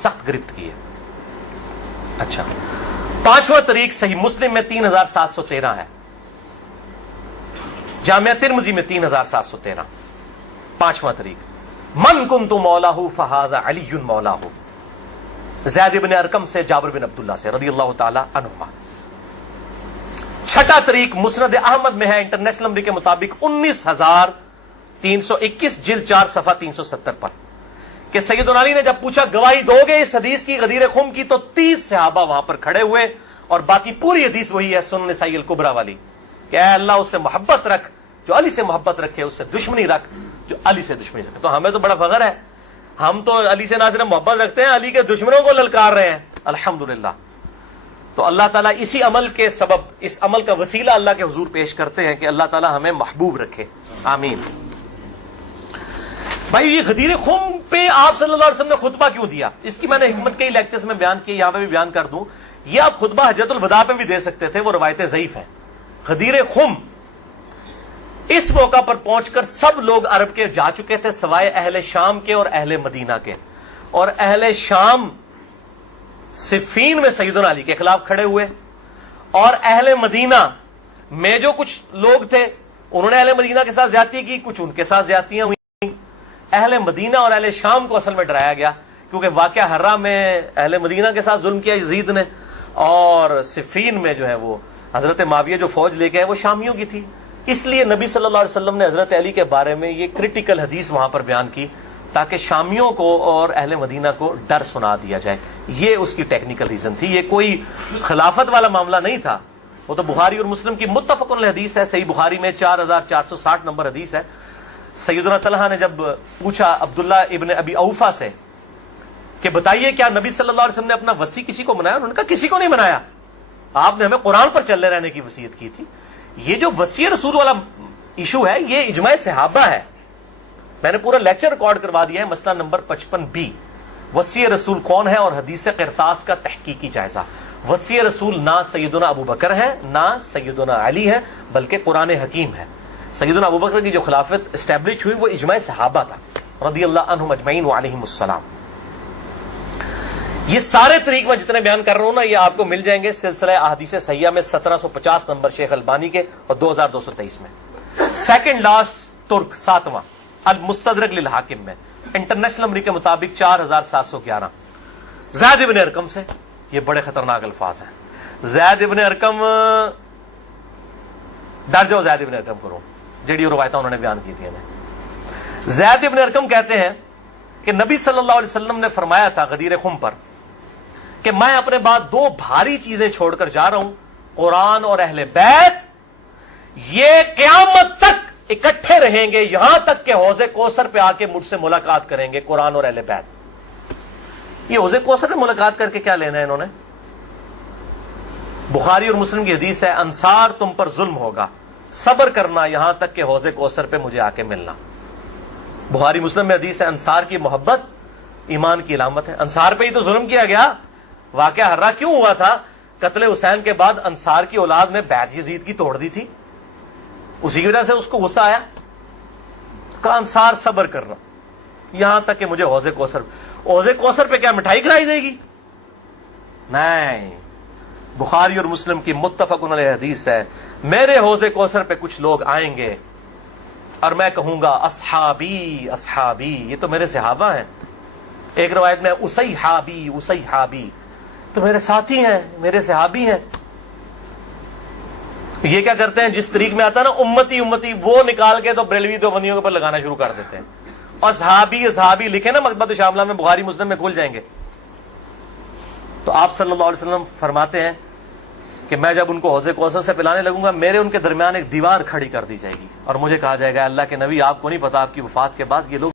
سخت گرفت کی ہے. اچھا، پانچواں طریق صحیح مسلم میں 3713 ہے، جامعہ ترمذی میں 3713. پانچواں طریق من کنت مولاہ فہذا علی مولاہ، زید بن ارقم سے جابر بن عبداللہ سے رضی اللہ تعالی عنہما. چھٹا طریق مسند احمد میں ہے انٹرنیشنل نمبر کے مطابق 19321 جلد 4 صفحہ 370 پر کہ سیدنا علی نے جب پوچھا گواہی دو گے اس حدیث کی غدیر خم کی، تو 30 صحابہ وہاں پر کھڑے ہوئے، اور باقی پوری حدیث وہی ہے سنن نسائی الکبریٰ والی کہ اے اللہ اس سے محبت رکھ جو علی سے محبت رکھے، اس سے دشمنی رکھ جو علی سے دشمنی رکھے. تو ہمیں تو بڑا فخر ہے، ہم تو علی سے نہ صرف محبت رکھتے ہیں، علی کے دشمنوں کو للکار رہے ہیں الحمدللہ. تو اللہ تعالیٰ اسی عمل کے سبب، اس عمل کا وسیلہ اللہ کے حضور پیش کرتے ہیں کہ اللہ تعالیٰ ہمیں محبوب رکھے، آمین. بھائی یہ غدیر خم پہ آپ صلی اللہ علیہ وسلم نے خطبہ کیوں دیا؟ اس کی میں نے حکمت کئی لیکچرز میں بیان کی، یہاں پہ بھی بیان کر دوں. یہ آپ خطبہ حجۃ الوداع پہ بھی دے سکتے تھے، وہ روایتیں ضعیف ہیں. غدیر خم اس موقع پر پہنچ کر سب لوگ عرب کے جا چکے تھے سوائے اہل شام کے اور اہل مدینہ کے، اور اہل شام صفین میں سیدنا علی کے خلاف کھڑے ہوئے، اور اہل مدینہ میں جو کچھ لوگ تھے انہوں نے اہل مدینہ کے ساتھ زیادتی کی، کچھ ان کے ساتھ زیادتیاں ہوئی. اہل مدینہ اور اہل شام کو اصل میں ڈرایا گیا، کیونکہ واقعہ ہرہ میں اہل مدینہ کے ساتھ ظلم کیا یزید نے، اور صفین میں جو ہے وہ حضرت معاویہ جو فوج لے کے آئے وہ شامیوں کی تھی. اس لیے نبی صلی اللہ علیہ وسلم نے حضرت علی کے بارے میں یہ کریٹیکل حدیث وہاں پر بیان کی تاکہ شامیوں کو اور اہل مدینہ کو ڈر سنا دیا جائے. یہ اس کی ٹیکنیکل ریزن تھی، یہ کوئی خلافت والا معاملہ نہیں تھا. وہ تو بخاری اور مسلم کی متفق علیہ حدیث ہے، صحیح بخاری میں 4460 نمبر حدیث ہے. سیدنا طلحہ نے جب پوچھا عبداللہ ابن ابی اوفا سے کہ بتائیے کیا نبی صلی اللہ علیہ وسلم نے اپنا وصی کسی کو منایا؟ انہوں نے کہا کسی کو نہیں منایا، آپ نے ہمیں قرآن پر چلے رہنے کی وصیت کی تھی. یہ جو وصی رسول والا ایشو ہے یہ اجماع صحابہ ہے، میں نے پورا لیکچر ریکارڈ کروا دیا ہے، مسئلہ نمبر 55B وصی رسول کون ہے اور حدیث قرطاس کا تحقیقی جائزہ. وصی رسول نہ سیدنا ابو بکر ہے نہ سیدنا علی ہے، بلکہ قرآن حکیم ہے. سیدنا ابو بکر کی جو خلافت اسٹیبلش ہوئی وہ اجماع صحابہ تھا رضی اللہ عنہم اجمعین وعلیہم السلام. یہ سارے طریق میں جتنے بیان کر رہا ہوں نا یہ آپ کو مل جائیں گے سلسلہ احادیث صحیحہ میں 1750 نمبر شیخ البانی کے اور 2223 میں. سیکنڈ لاسٹ ترک 7واں المستدرک للحاکم میں انٹرنیشنل نمبر کے مطابق 4711 زید ابن ارقم سے. یہ بڑے خطرناک الفاظ ہیں. زید ابن ارقم ڈر جاؤ، زید ابن ارقم کرو جڑی روایتیں انہوں نے بیان کی تھی. زید ابن ارقم کہتے ہیں کہ نبی صلی اللہ علیہ وسلم نے فرمایا تھا غدیر خم پر کہ میں اپنے بعد دو بھاری چیزیں چھوڑ کر جا رہا ہوں، قرآن اور اہل بیت. یہ قیامت تک اکٹھے رہیں گے یہاں تک کہ حوض کوثر پہ آ کے مجھ سے ملاقات کریں گے، قرآن اور اہل بیت. یہ حوض کوثر میں ملاقات کر کے کیا لینا ہے انہوں نے؟ بخاری اور مسلم کی حدیث ہے انصار تم پر ظلم ہوگا، صبر کرنا یہاں تک کہ حوض کوثر پہ مجھے آ کے ملنا. بخاری مسلم میں حدیث ہے انصار کی محبت ایمان کی علامت ہے. انصار پہ ہی تو ظلم کیا گیا. واقعہ ہرہ کیوں ہوا تھا؟ قتل حسین کے بعد انصار کی اولاد نے بیعت یزید کی توڑ دی تھی، اسی کی وجہ سے اس کو غصہ آیا. کہا انصار صبر کرنا یہاں تک کہ مجھے حوض کوثر پہ کیا مٹھائی کھلائی جائے گی؟ نہیں. بخاری اور مسلم کی متفق علیہ حدیث ہے میرے حوض کوثر پہ کچھ لوگ آئیں گے اور میں کہوں گا اصحابی اصحابی، یہ تو میرے صحابہ ہیں. ایک روایت میں اسیحابی اسیحابی، تو میرے ساتھی ہیں، میرے صحابی ہیں. یہ کیا کرتے ہیں جس طریق میں آتا ہے نا امتی امتی، وہ نکال کے تو بریلوی دیوبندیوں کے اوپر لگانا شروع کر دیتے ہیں. اصحابی اصحابی لکھے نا مکتبۃ شاملہ میں، بخاری مسلم میں کھل جائیں گے. تو آپ صلی اللہ علیہ وسلم فرماتے ہیں کہ میں جب ان کو حوض کوثر سے پلانے لگوں گا میرے ان کے درمیان ایک دیوار کھڑی کر دی جائے گی اور مجھے کہا جائے گا اللہ کے نبی آپ کو نہیں پتا آپ کی وفات کے بعد یہ لوگ